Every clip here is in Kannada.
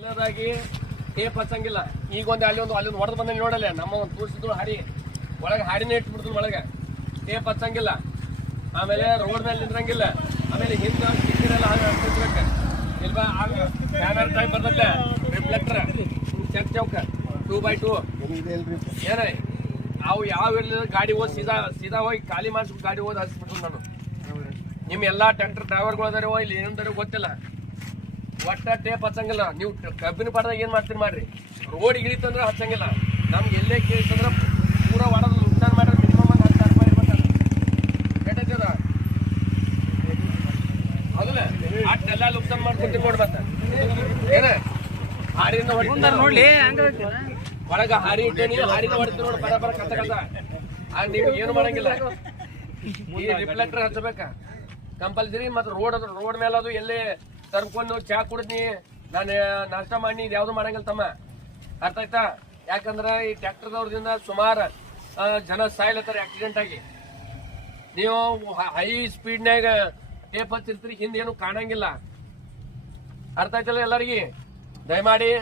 ಎಲ್ಲದಾಗಿ ಟೇಪ್ ಹಚ್ಚಂಗಿಲ್ಲ. ಈಗ ಅಲ್ಲೊಂದು ಹೊಡೆದು ಬಂದ ನೋಡಲ್ಲ, ನಮ್ಮ ಒಂದು ತೋರಿಸಿದ್ರು ಹಾಡಿ ಒಳಗೆ ಹಾಡಿನೇ ಇಟ್ಬಿಡ್ತು ಒಳಗೆ. ಟೇಪ್ ಹಚ್ಚಂಗಿಲ್ಲ, ಆಮೇಲೆ ರೋಡ್ ಮೇಲೆ ನಿಂದ್ರಂಗಿಲ್ಲ, ಆಮೇಲೆ ಹಿಂದೆ ಕಿಕ್ಕಿರೆಲ್ಲ ಹಚ್ಬೇಕು ಇಲ್ವಾ. ಬ್ಯಾನರ್ ಟೈಪ್ ಬರ್ತೈತೆ, ರಿಫ್ಲೆಕ್ಟರ್ ಚೆಕ್ ಚೌಕ 2x2 ಏನ ಅವು ಯಾವ ಗಾಡಿ ಹೋದ್ ಸೀದಾ ಹೋಗಿ ಖಾಲಿ ಮಾಡಿಸ್ಬಿಟ್ಟು ಗಾಡಿ ಹೋದ್ ಹಚ್ಬಿಟ್ರು. ನಾನು ನಿಮ್ ಎಲ್ಲಾ ಟ್ರ್ಯಾಕ್ಟರ್ ಡ್ರೈವರ್ಗಳು ಅದಾರೋ ಇಲ್ಲಿ ಏನಂತಾರೋ ಗೊತ್ತಿಲ್ಲ, ಒಟ್ಟ ಟೇಪ್ ಹಚ್ಚಂಗಿಲ್ಲ. ನೀವು ಕಬ್ಬಿನ ಪಾಠದಾಗ ಏನ್ ಮಾಡ್ತೀರಿ ಮಾಡ್ರಿ, ರೋಡ್ ಇಳಿತಂದ್ರೆ ಹಚ್ಚಂಗಿಲ್ಲ. ನಮ್ಗೆ ಎಲ್ಲೇ ಕೇಳಿತಂದ್ರೆ ಪೂರಾ ಹೊಡೆದು ನುಕ್ಸಾನ್ ಮಾಡ್ರೆ ಮಿನಿಮಮ್ ಒಂದು 10,000 ರೂಪಾಯಿ ಇರ್ಬೇಕಲ್ಲ. ಕೆಟ್ಟದ ಹೌದಲ್ಲ, ಅಷ್ಟೆಲ್ಲ ನುಕ್ಸಾನ್ ಮಾಡ್ಕೊತೀವಿ ನೋಡಿ. ಮತ್ತೆ ಏನ ಹಾರಿನ ನೋಡ್ಲಿ ಒಳಗ ಹಾರಿ ಇಟ್ಟೇನಿ, ಹಾರಿನ ಹೊಡಿತೀವಿ ನೋಡಿ ಬರ ಕತ್ತ. ನೀವು ಏನು ಮಾಡಂಗಿಲ್ಲ, ಈ ರಿಫ್ಲೆಕ್ಟರ್ ಹಚ್ಚಬೇಕ ಕಂಪಲ್ಸರಿ. ಮತ್ತೆ ರೋಡ್ ಮೇಲೆ ಅದು ಎಲ್ಲೇ ತರ್ಕೊಂಡು ಚಾ ಕುಡಿದ್ನಿ ನಾನು ನಾಷ್ಟ ಮಾಡಿ ಇದು ಯಾವ್ದು ಮಾಡಂಗಿಲ್ಲ ತಮ್ಮ, ಅರ್ಥ ಆಯ್ತಾ. ಯಾಕಂದ್ರೆ ಈ ಟ್ರ್ಯಾಕ್ಟರ್ದವ್ರದಿಂದ ಸುಮಾರು ಜನ ಸಾಯ್ಲತ್ತಾರ ಆಕ್ಸಿಡೆಂಟ್ ಆಗಿ. ನೀವು ಹೈ ಸ್ಪೀಡ್ನಾಗ ಟೇಪ್ ಹಚ್ಚಿರ್ತೀರಿ, ಹಿಂದೇನು ಕಾಣಂಗಿಲ್ಲ, ಅರ್ಥ ಆಯ್ತಲ್ಲ ಎಲ್ಲರಿಗೆ. ದಯಮಾಡಿ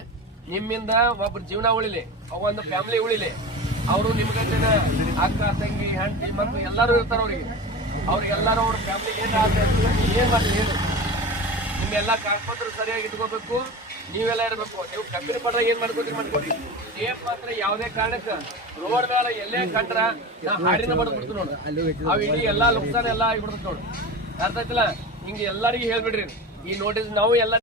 ನಿಮ್ಮಿಂದ ಒಬ್ರು ಜೀವನ ಉಳಿಲಿ, ಒಂದು ಫ್ಯಾಮಿಲಿ ಉಳಿಲಿ. ಅವರು ನಿಮ್ಗೆ ಅಕ್ಕ ತಂಗಿ ಹೆಂಡತಿ ಮತ್ತು ಎಲ್ಲರೂ ಇರ್ತಾರ. ಅವ್ರಿಗೆಲ್ಲರೂ ಅವ್ರ ಫ್ಯಾಮಿಲಿ ಏನ್ ಮಾಡಿ ಹೇಳಿ. ನಿಮ್ಮೆಲ್ಲ ಕಾಡ್ಕೊಂಡ್ರು ಸರಿಯಾಗಿ ಇಟ್ಕೋಬೇಕು, ನೀವೆಲ್ಲ ಇರಬೇಕು. ನೀವು ಕಬ್ಬಿನ ಪಡ್ರ ಏನ್ ಮಾಡ್ಕೊಡಿ. ಟೇಪ್ ಮಾತ್ರ ಯಾವುದೇ ಕಾರಣಕ್ಕೆ ರೋಡ್ ಮೇಲೆ ಎಲ್ಲೇ ಕಂಡ್ರ ಹಾಡಿನ ಬಡ್ಬಿಡ್ತು ನೋಡು, ಅವ್ ಇಡೀ ಎಲ್ಲಾ ನುಕ್ಸಾನ ಎಲ್ಲ ಆಗಿಬಿಡ್ತು ನೋಡು, ಅರ್ಥ ಆಯ್ತಲ್ಲ. ಹಿಂಗೆ ಎಲ್ಲರಿಗೂ ಹೇಳ್ಬಿಡ್ರಿ ಈ ನೋಟಿಸ್. ನಾವು ಎಲ್ಲ